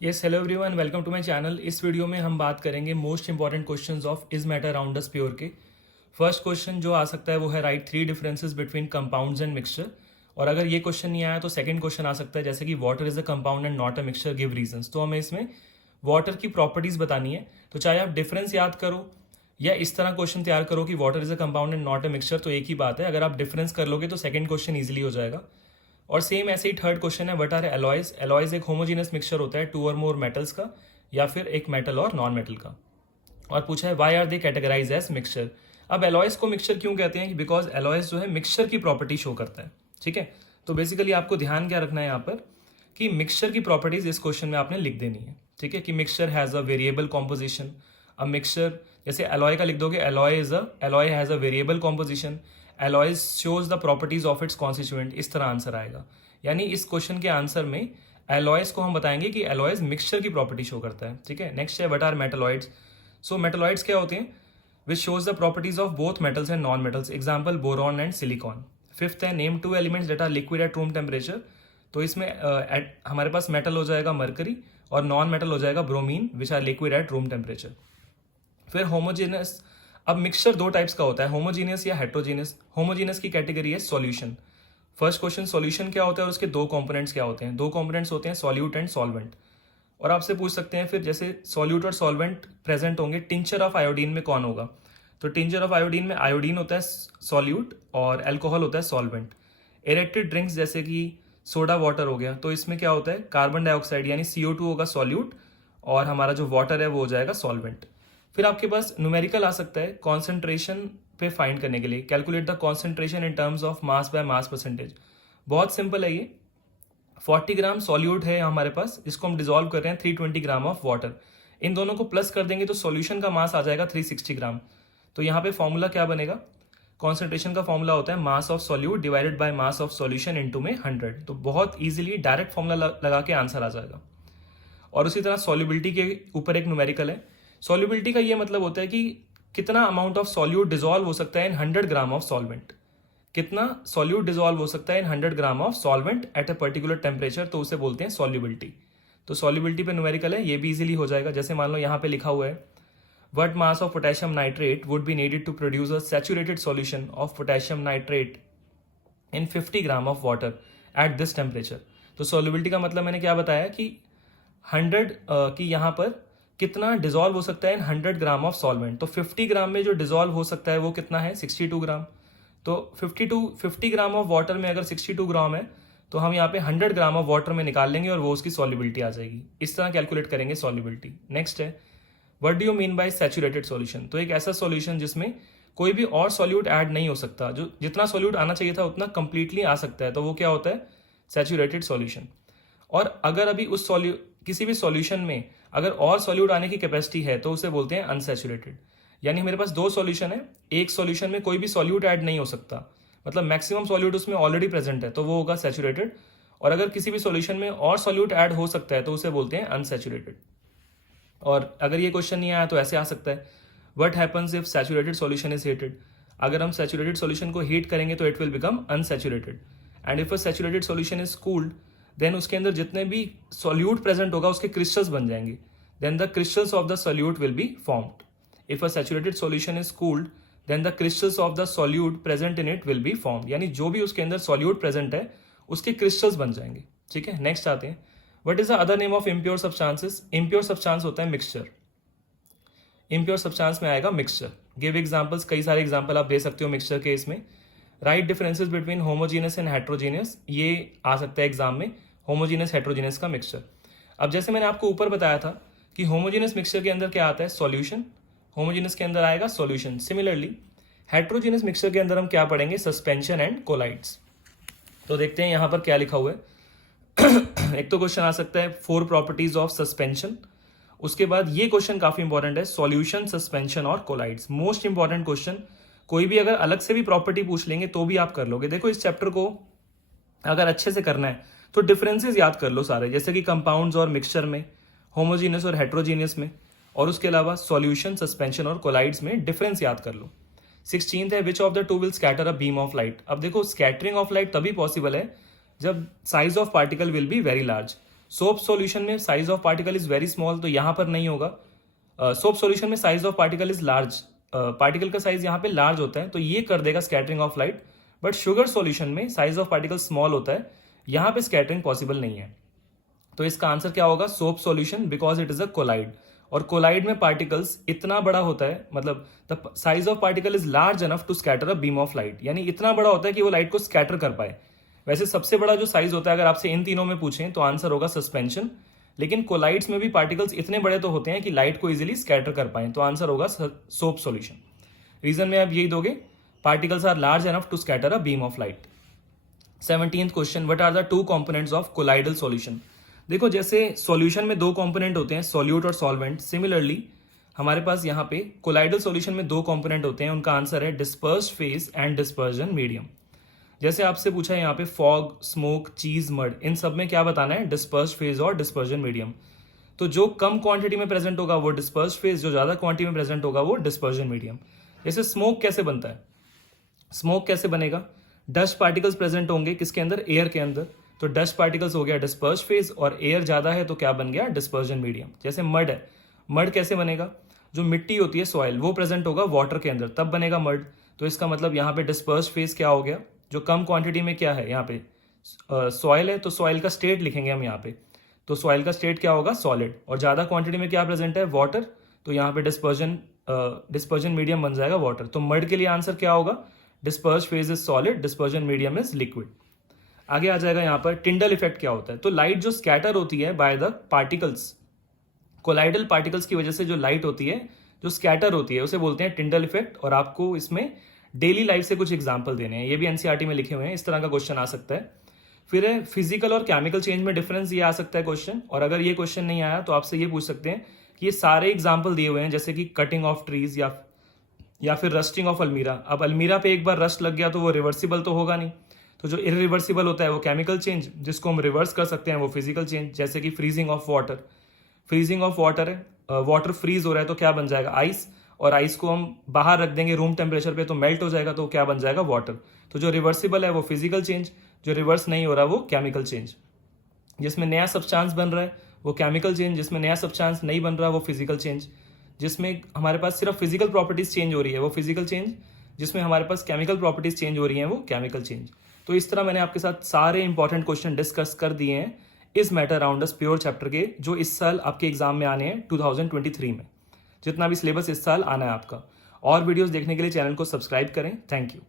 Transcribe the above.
Yes hello everyone, welcome to my channel. इस video में हम बात करेंगे most important questions of is matter around us pure के। फर्स्ट क्वेश्चन जो आ सकता है वो है write three differences between compounds and mixture. और अगर ये क्वेश्चन नहीं आया तो सेकंड क्वेश्चन आ सकता है जैसे कि water is a compound and not a mixture, give reasons. तो हमें इसमें वाटर की प्रॉपर्टीज बतानी है। तो चाहे आप डिफरेंस याद करो या इस तरह क्वेश्चन तैयार करो कि water is a compound and not a mixture, तो एक ही बात है। अगर आप डिफरेंस कर लोगे तो सेकंड क्वेश्चन ईजिली हो जाएगा। और सेम ऐसे ही थर्ड क्वेश्चन है व्हाट आर एलॉयज। एलॉयज एक होमोजीनियस मिक्सचर होता है टू और मोर मेटल्स का, या फिर एक मेटल और नॉन मेटल का। और पूछा है why are they categorise as mixture. अब एलॉयज को मिक्सचर क्यों कहते हैं? बिकॉज एलॉयज जो है मिक्सचर की प्रॉपर्टी शो करता है। ठीक है, तो बेसिकली आपको ध्यान क्या रखना है यहाँ पर कि मिक्सचर की प्रॉपर्टीज इस क्वेश्चन में आपने लिख देनी है। ठीक है, कि mixture has a variable composition. अब मिक्सचर जैसे एलॉय का लिख दोगे, alloy has a variable composition, alloys shows the properties of its constituent. इस तरह आंसर आएगा। यानी इस क्वेश्चन के आंसर में एलॉयज को हम बताएंगे कि एलॉयज मिक्सचर की प्रॉपर्टी शो करता है। ठीक है, नेक्स्ट है what are metalloids. So metalloids क्या होते हैं? Which shows the properties of both metals and non metals, example boron and silicon. Fifth है name two elements that are liquid at room temperature. तो इसमें हमारे पास मेटल हो जाएगा मरकरी और नॉन मेटल हो जाएगा bromine, which are liquid at room temperature. फिर होमोजीनियस। अब मिक्सचर दो टाइप्स का होता है, होमोजीनियस या हेट्रोजीनियस। होमोजीनियस की कैटेगरी है सॉल्यूशन। फर्स्ट क्वेश्चन, सॉल्यूशन क्या होता है और उसके दो कंपोनेंट्स क्या होते हैं? दो कंपोनेंट्स होते हैं सॉल्यूट एंड सॉल्वेंट। और आपसे पूछ सकते हैं फिर जैसे सॉल्यूट और सॉल्वेंट प्रेजेंट होंगे, टिंचर ऑफ आयोडीन में कौन होगा? तो टिंचर ऑफ आयोडीन में आयोडीन होता है सॉल्यूट और अल्कोहल होता है सॉल्वेंट। एरेक्टेड ड्रिंक्स जैसे कि सोडा वाटर हो गया, तो इसमें क्या होता है? कार्बन डाइऑक्साइड यानी CO2 होगा सॉल्यूट और हमारा जो वाटर है वो हो जाएगा सॉल्वेंट। फिर आपके पास न्यूमेरिकल आ सकता है कॉन्सेंट्रेशन पे फाइंड करने के लिए, calculate the concentration in terms of mass by mass percentage. बहुत सिंपल है ये। 40 ग्राम सॉल्यूट है हमारे पास, इसको हम डिजोल्व कर रहे हैं 320 ग्राम ऑफ वाटर। इन दोनों को प्लस कर देंगे तो सॉल्यूशन का मास आ जाएगा 360 ग्राम। तो यहाँ पे फॉर्मूला क्या बनेगा? कॉन्सेंट्रेशन का फॉर्मूला होता है mass of solute divided by mass of solution into में 100। तो बहुत इजीली डायरेक्ट फॉर्मूला लगा के आंसर आ जाएगा। और उसी तरह सॉल्युबिलिटी के ऊपर एक न्यूमेरिकल है। सॉल्युबिलिटी का ये मतलब होता है कि कितना अमाउंट ऑफ सॉल्यूट डिजोल्व हो सकता है इन 100 ग्राम ऑफ सॉल्वेंट। कितना सॉल्यूट डिजोल्व हो सकता है इन 100 gram of solvent eight a particular temperature, तो उसे बोलते हैं सॉल्युबिलिटी। तो सॉल्युबिलिटी पे न्यूमेरिकल है, ये भी इजीली हो जाएगा। जैसे मान लो यहाँ पे लिखा हुआ है what mass of potassium nitrate would be needed to produce a saturated solution of potassium nitrate in 50 gram of water at this temperature. तो सॉल्युबिलिटी का मतलब मैंने क्या बताया कि 100 की यहाँ पर कितना डिजोल्व हो सकता है इन 100 ग्राम ऑफ सॉल्वेंट। तो 50 ग्राम में जो डिजोल्व हो सकता है वो कितना है? 62 ग्राम। तो 50 ग्राम ऑफ वाटर में अगर 62 ग्राम है तो हम यहाँ पे 100 ग्राम ऑफ वाटर में निकाल लेंगे और वो उसकी सॉल्युबिलिटी आ जाएगी। इस तरह कैलकुलेट करेंगे सॉल्युबिलिटी। नेक्स्ट है what do you mean by saturated solution. तो एक ऐसा सॉल्यूशन जिसमें कोई भी और सॉल्यूट ऐड नहीं हो सकता, जो जितना सॉल्यूट आना चाहिए था उतना कंप्लीटली आ सकता है, तो वो क्या होता है? Saturated solution. और अगर अभी उस किसी भी सॉल्यूशन में अगर और सॉल्यूट आने की कैपेसिटी है तो उसे बोलते हैं अनसैचुरेटेड। यानी मेरे पास दो सॉल्यूशन है, एक सॉल्यूशन में कोई भी सॉल्यूट ऐड नहीं हो सकता, मतलब मैक्सिमम सॉल्यूट उसमें ऑलरेडी प्रेजेंट है, तो वो होगा सैचुरेटेड। और अगर किसी भी सॉल्यूशन में और सॉल्यूट ऐड हो सकता है तो उसे बोलते हैं अनसैचुरेटेड। और अगर ये क्वेश्चन नहीं आया तो ऐसे आ सकता है what happens if saturated solution is heated. अगर हम सैचुरेटेड सॉल्यूशन को हीट करेंगे तो it will become unsaturated. And if a saturated solution is cooled then उसके अंदर जितने भी सॉल्यूट प्रेजेंट होगा उसके क्रिस्टल्स बन जाएंगे, then the crystals of the solute will be formed. If a saturated solution is cooled then the crystals of the solute present in it will be formed. यानी जो भी उसके अंदर सॉल्यूट प्रेजेंट है उसके क्रिस्टल्स बन जाएंगे। ठीक है, नेक्स्ट आते हैं what is the other name of impure substances. Impure substance होता है मिक्सचर। इम्प्योर सब्सटेंस में आएगा मिक्सचर। गिव एग्जांपल्स, कई सारे एग्जांपल आप दे सकते हो मिक्सचर के इसमें। Right differences between homogeneous and heterogeneous, ये आ सकता है एग्जाम में, होमोजीनियस हेट्रोजीनियस का मिक्सचर। अब जैसे मैंने आपको ऊपर बताया था कि होमोजीनियस मिक्सचर के अंदर क्या आता है? सॉल्यूशन। होमोजीनियस के अंदर आएगा सॉल्यूशन। सिमिलरली हेट्रोजीनियस मिक्सचर के अंदर हम क्या पढ़ेंगे? Suspension and colloids. तो देखते हैं यहाँ पर क्या लिखा हुआ है। एक तो क्वेश्चन आ सकता है 4 प्रॉपर्टीज ऑफ सस्पेंशन। उसके बाद ये क्वेश्चन काफी इंपॉर्टेंट है, सॉल्यूशन, सस्पेंशन और कोलाइड्स। Most important question. कोई भी अगर अलग से भी प्रॉपर्टी पूछ लेंगे तो भी आप कर लोगे। देखो इस चैप्टर को अगर अच्छे से करना है तो डिफरेंसेस याद कर लो सारे, जैसे कि कंपाउंड्स और मिक्सचर में, होमोजीनियस और हेट्रोजीनियस में, और उसके अलावा सॉल्यूशन, सस्पेंशन और कोलाइड्स में डिफरेंस याद कर लो। 16th है which of the two will scatter a beam of light. अब देखो स्कैटरिंग ऑफ लाइट तभी पॉसिबल है जब size of particle will be very large. Soap solution में size of particle is very small, तो यहाँ पर नहीं होगा। सोप सॉल्यूशन में size of particle is large, particle का साइज यहाँ पे लार्ज होता है, तो ये कर देगा scattering of light. But sugar solution में साइज ऑफ पार्टिकल स्मॉल होता है, यहाँ पे स्कैटरिंग पॉसिबल नहीं है। तो इसका आंसर क्या होगा? Soap solution, because it is a colloid. और कोलाइड में पार्टिकल्स इतना बड़ा होता है, मतलब the size of particle is large enough to scatter a beam of light, यानी इतना बड़ा होता है कि वो लाइट को स्कैटर कर पाए। वैसे सबसे बड़ा जो साइज होता है अगर आपसे इन तीनों में पूछें तो आंसर होगा सस्पेंशन, लेकिन कोलाइड्स में भी पार्टिकल्स इतने बड़े तो होते हैं कि लाइट को इजीली स्कैटर कर पाए, तो आंसर होगा सोप सॉल्यूशन। रीजन में आप यही दोगे, particles are large enough to scatter a beam of light. 17th question, what are the two components of colloidal solution? देखो जैसे सॉल्यूशन में दो कंपोनेंट होते हैं, सॉल्यूट और सॉल्वेंट, सिमिलरली हमारे पास यहाँ पे कोलाइडल सॉल्यूशन में दो कंपोनेंट होते हैं, उनका आंसर है dispersed phase and dispersion medium. जैसे आपसे पूछा है यहाँ पे फॉग, स्मोक, चीज, मड, इन सब में क्या बताना है? डिस्पर्स्ड फेज और डिस्पर्जन मीडियम। तो जो कम क्वांटिटी में प्रेजेंट होगा वो डिस्पर्स्ड फेज, जो ज्यादा क्वांटिटी में प्रेजेंट होगा वो डिस्पर्जन मीडियम। जैसे स्मोक कैसे बनता है? स्मोक कैसे बनेगा? डस्ट पार्टिकल्स प्रेजेंट होंगे किसके अंदर? एयर के अंदर, तो डस्ट पार्टिकल्स हो गया डिस्पर्स्ड फेज, और एयर ज्यादा है तो क्या बन गया? Dispersion medium. जैसे मड है, मड कैसे बनेगा? जो मिट्टी होती है सॉइल, वो प्रेजेंट होगा वाटर के अंदर, तब बनेगा मड। तो इसका मतलब यहाँ पे डिस्पर्स्ड फेज क्या हो गया? जो कम क्वांटिटी में क्या है यहाँ पे? सॉइल है, तो सॉइल का स्टेट लिखेंगे हम यहाँ पे, तो सॉइल का स्टेट क्या होगा? सॉलिड। और ज्यादा क्वांटिटी में क्या प्रेजेंट है? वाटर, तो यहाँ पे डिस्पर्जन मीडियम बन जाएगा वाटर। तो मड के लिए आंसर क्या होगा? Dispersed phase is solid, dispersion medium is liquid. आगे आ जाएगा यहाँ पर टिंडल इफेक्ट क्या होता है? तो लाइट जो स्कैटर होती है by the particles, colloidal particles की वजह से जो लाइट होती है, जो स्कैटर होती है, उसे बोलते हैं टिंडल इफेक्ट। और आपको इसमें डेली लाइफ से कुछ एग्जाम्पल देने हैं, ये भी एनसीईआरटी में लिखे हुए हैं, इस तरह का क्वेश्चन आ सकता है। फिर है फिजिकल और केमिकल चेंज में डिफरेंस, ये आ सकता है क्वेश्चन। और अगर ये क्वेश्चन नहीं आया तो आपसे ये पूछ सकते हैं कि ये सारे एग्जाम्पल दिए हुए हैं, जैसे कि कटिंग ऑफ ट्रीज या फिर रस्टिंग ऑफ अलमीरा। अब अलमीरा पे एक बार रस्ट लग गया तो वो रिवर्सिबल तो होगा नहीं, तो जो इरिवर्सिबल होता है वो केमिकल चेंज, जिसको हम रिवर्स कर सकते हैं वो फिजिकल चेंज। जैसे कि freezing of water, freezing of water है, वाटर फ्रीज हो रहा है तो क्या बन जाएगा? आइस, और आइस को हम बाहर रख देंगे रूम टेम्परेचर पे तो मेल्ट हो जाएगा, तो क्या बन जाएगा? वाटर। तो जो रिवर्सिबल है वो फिजिकल चेंज, जो रिवर्स नहीं हो रहा वो केमिकल चेंज। जिसमें नया सब्सटेंस बन रहा है वो केमिकल चेंज, जिसमें नया सब्सटेंस नहीं बन रहा वो फिजिकल चेंज। जिसमें हमारे पास सिर्फ फिजिकल प्रॉपर्टीज चेंज हो रही है वो फिजिकल चेंज, जिसमें हमारे पास केमिकल प्रॉपर्टीज चेंज हो रही हैं वो केमिकल चेंज। तो इस तरह मैंने आपके साथ सारे इंपॉर्टेंट क्वेश्चन डिस्कस कर दिए हैं इस matter around us pure chapter के, जो इस साल आपके एग्जाम में आने हैं 2023 में, जितना भी सिलेबस इस साल आना है आपका। और वीडियोस देखने के लिए चैनल को सब्सक्राइब करें। Thank you.